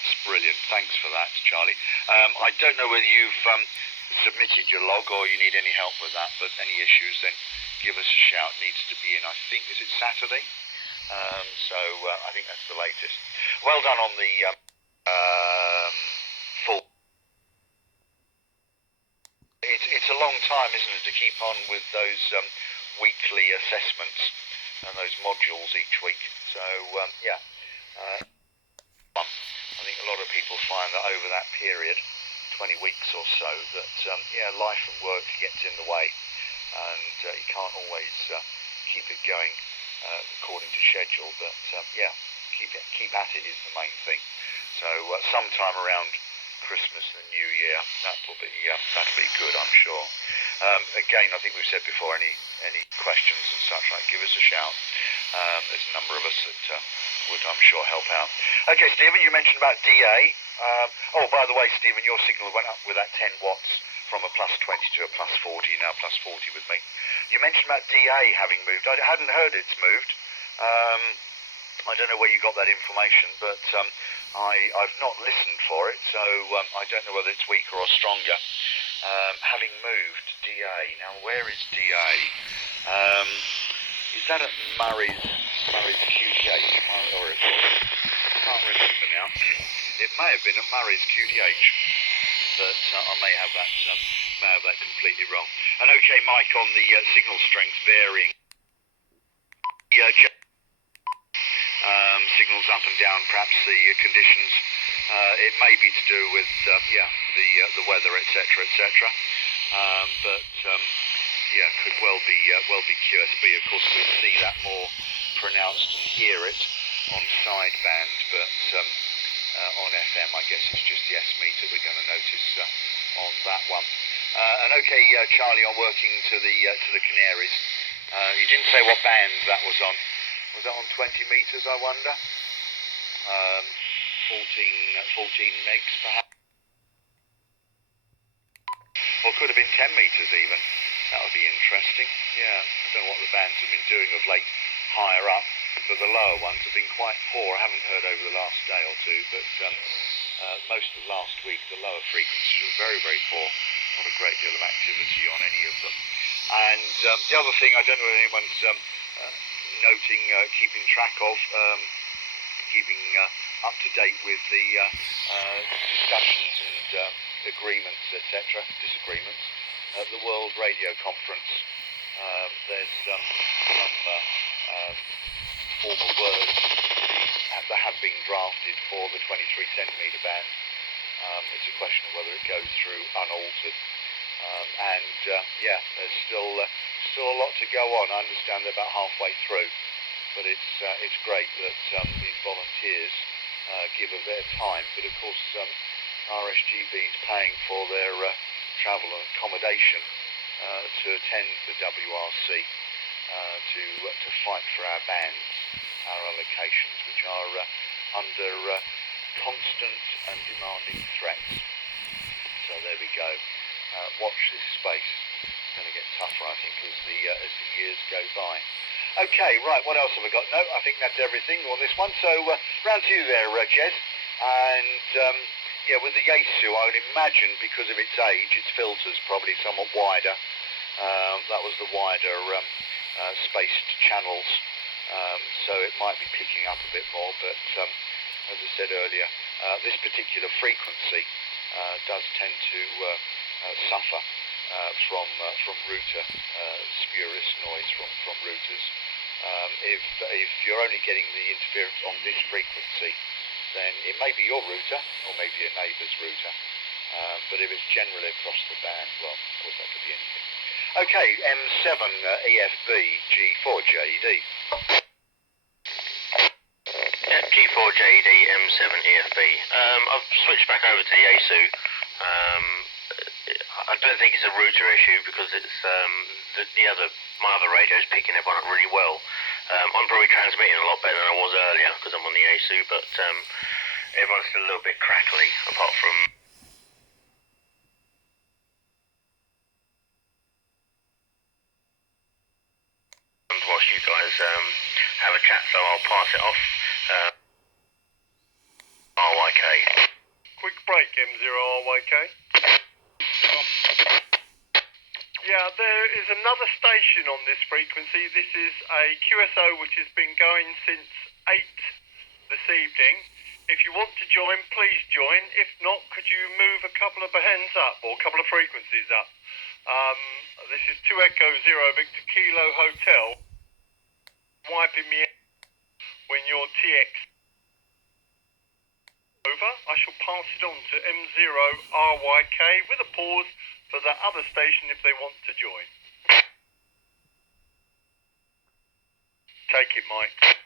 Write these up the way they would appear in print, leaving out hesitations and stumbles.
That's brilliant. Thanks for that, Charlie. I don't know whether you've submitted your log or you need any help with that, but any issues, then give us a shout. Needs to be in, I think, is it Saturday? So I think that's the latest. Well done on the full. It's a long time, isn't it, to keep on with those weekly assessments and those modules each week. So yeah. I think a lot of people find that over that period, 20 weeks or so, that life and work gets in the way, and you can't always keep it going according to schedule. But keep at it is the main thing. So sometime around Christmas and New Year, that'll be good, I'm sure. Again, I think we've said before, any questions and such like, give us a shout. There's a number of us that would, I'm sure, help out. Okay, Stephen, you mentioned about DA. By the way, Stephen, your signal went up with that 10 watts from a plus 20 to a plus 40, now plus 40 with me. You mentioned about DA having moved. I hadn't heard it's moved. I don't know where you got that information, but I've not listened for it, so I don't know whether it's weaker or stronger. Having moved DA. Now, where is DA? Is that at Murray's QTH? Or I can't remember now. It may have been at Murray's QTH, but I may have that completely wrong. And okay, Mike, on the signal strength varying. Signals up and down, perhaps the conditions. It may be to do with the weather, etc., etc. Could well be QSB. Of course, we see that more pronounced and hear it on sidebands, but on FM, I guess it's just the S meter we're going to notice on that one. And okay, Charlie, I'm working to the Canaries. You didn't say what band that was on. Was that on 20 meters, I wonder? 14 megs, perhaps? Or could have been 10 meters even. That would be interesting. Yeah, I don't know what the bands have been doing of late higher up, but the lower ones have been quite poor. I haven't heard over the last day or two, but most of last week the lower frequencies were very, very poor. Not a great deal of activity on any of them. And the other thing, I don't know if anyone's noting, keeping track of, keeping up to date with the discussions and agreements, etc., disagreements at the World Radio Conference. There's some formal words that have been drafted for the 23 centimetre band. It's a question of whether it goes through unaltered. There's still a lot to go on. I understand they're about halfway through, but it's great that these volunteers give a bit of time. But of course, RSGB is paying for their travel and accommodation to attend the WRC to fight for our bands, our allocations, which are under constant and demanding threats. So there we go. Watch this space. It's going to get tougher, I think, as the years go by. Okay, right, what else have I got? No, I think that's everything on this one. So, round to you there, Jez. And, with the Yaesu, I would imagine, because of its age, its filter's probably somewhat wider. That was the wider spaced channels. So it might be picking up a bit more, but as I said earlier, this particular frequency does tend to suffer from router spurious noise from routers. If you're only getting the interference on this frequency, then it may be your router or maybe your neighbour's router. But if it's generally across the band, well, of course that could be anything. Okay, M7 EFB G4JED. G4JED M7 EFB. I've switched back over to the Yaesu. I don't think it's a router issue because it's my other radio is picking everyone up really well. I'm probably transmitting a lot better than I was earlier because I'm on the Yaesu, but everyone's still a little bit crackly apart from whilst you guys have a chat, so I'll pass it off. RYK. Quick break, M0RYK. Yeah, there is another station on this frequency. This is a QSO which has been going since 8 this evening. If you want to join, please join. If not, could you move a couple of bands up or a couple of frequencies up? This is 2 Echo 0 Victor Kilo Hotel. Wiping me out when your TX over. I shall pass it on to M0RYK with a pause for the other station if they want to join. Take it, Mike.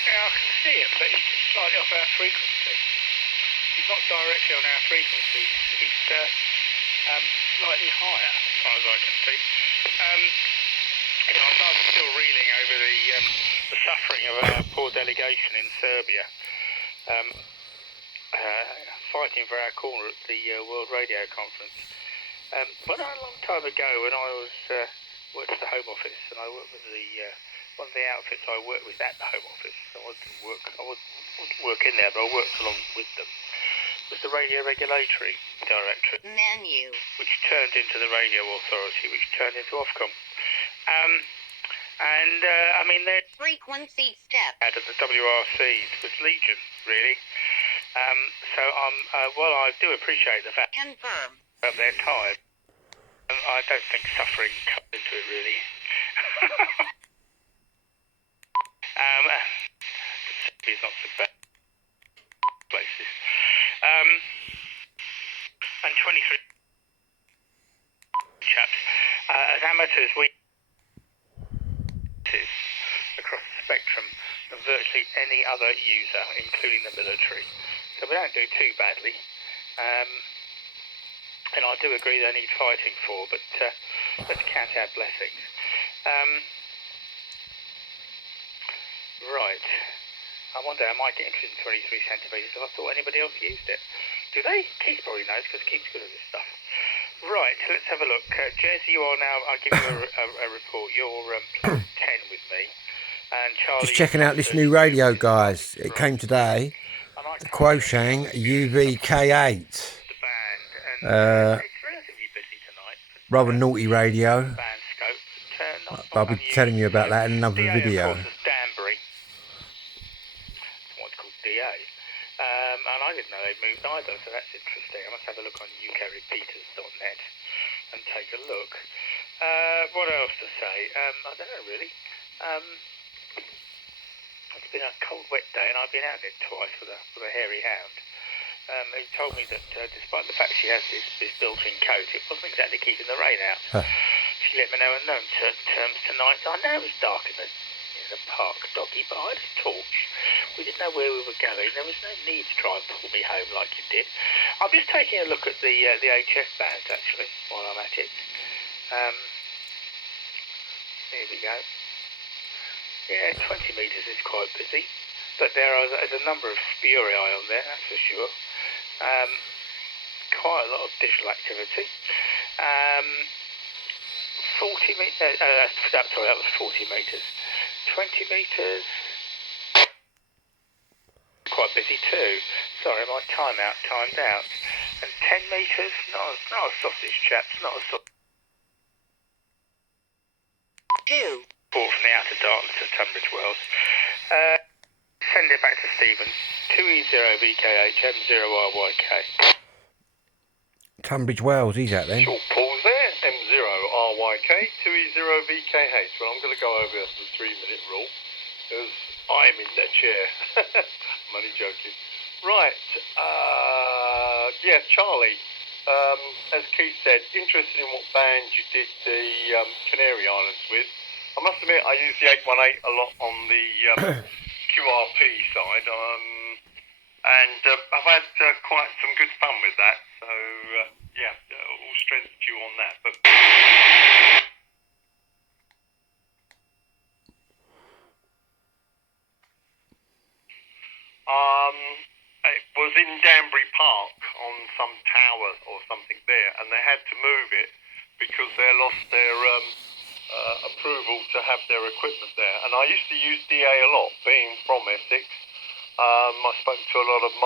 Yeah, I can see him, but he's just slightly off our frequency. He's not directly on our frequency. He's slightly higher, as far as I can see. I'm still reeling over the suffering of our poor delegation in Serbia, fighting for our corner at the World Radio Conference. When a long time ago, when I was worked at the Home Office, and I worked with one of the outfits I worked with at the Home Office. So I wouldn't work in there, but I worked along with them. Was the Radio Regulatory Directorate menu, which turned into the Radio Authority, which turned into Ofcom. Their frequency step out of the WRCs was legion, really. While I do appreciate the fact confirm of their time, I don't think suffering comes into it really. It's not so bad places. And 23 chaps. As amateurs, we across the spectrum of virtually any other user, including the military. So we don't do too badly. And I do agree they need fighting for, but let's count our blessings. Right. I wonder, am I getting interested in 23 centimetres? Have I thought anybody else used it? Do they? Keith probably knows, because Keith's good at this stuff. Right, let's have a look. Jez, you are now, I'll give you a report. You're plus 10 with me. And Charlie... Just checking out this new radio, guys. It came today. The quansheng uvk5. It's relatively busy tonight. Rather naughty radio. Band scope. I'll be telling you about that in another DA, video. of course, is Danbury. It's what's called DA. And I didn't know they'd moved either, so that's interesting. I must have a look on ukrepeaters.net and take a look. What else to say? I don't know, really. It's been a cold, wet day, and I've been out there twice with a hairy hound. He told me that despite the fact she has this built-in coat, it wasn't exactly keeping the rain out. She let me know in known terms tonight. I know it was dark in the park, doggy, but I had a torch. We didn't know where we were going. There was no need to try and pull me home like you did. I'm just taking a look at the HS bands, actually, while I'm at it. Here we go. Yeah, 20 metres is quite busy. But there's a number of spuriae on there, that's for sure. Quite a lot of digital activity. 40 metres, sorry, that was 40 metres. 20 metres, quite busy too. Sorry, my timed out. And 10 metres, not a sausage, chaps, not a sausage. 2 Brought from the outer darkness of Tunbridge Wells. Send it back to Stephen. 2E0VKH M0RYK. Tunbridge Wells, he's out then. Short pause there. M0RYK 2E0VKH. Well, I'm going to go over the 3-minute rule because I'm in that chair. I'm only joking. Right. Charlie. As Keith said, interested in what band you did the Canary Islands with. I must admit, I use the 818 a lot on the QRP side, and I've had quite some good fun with that. So all strength to you on that. But it was in Danbury Park on some tower or something there, and they had to move it because they lost their approval to have their equipment there. And I used to use DA a lot, being from Essex. I spoke to a lot of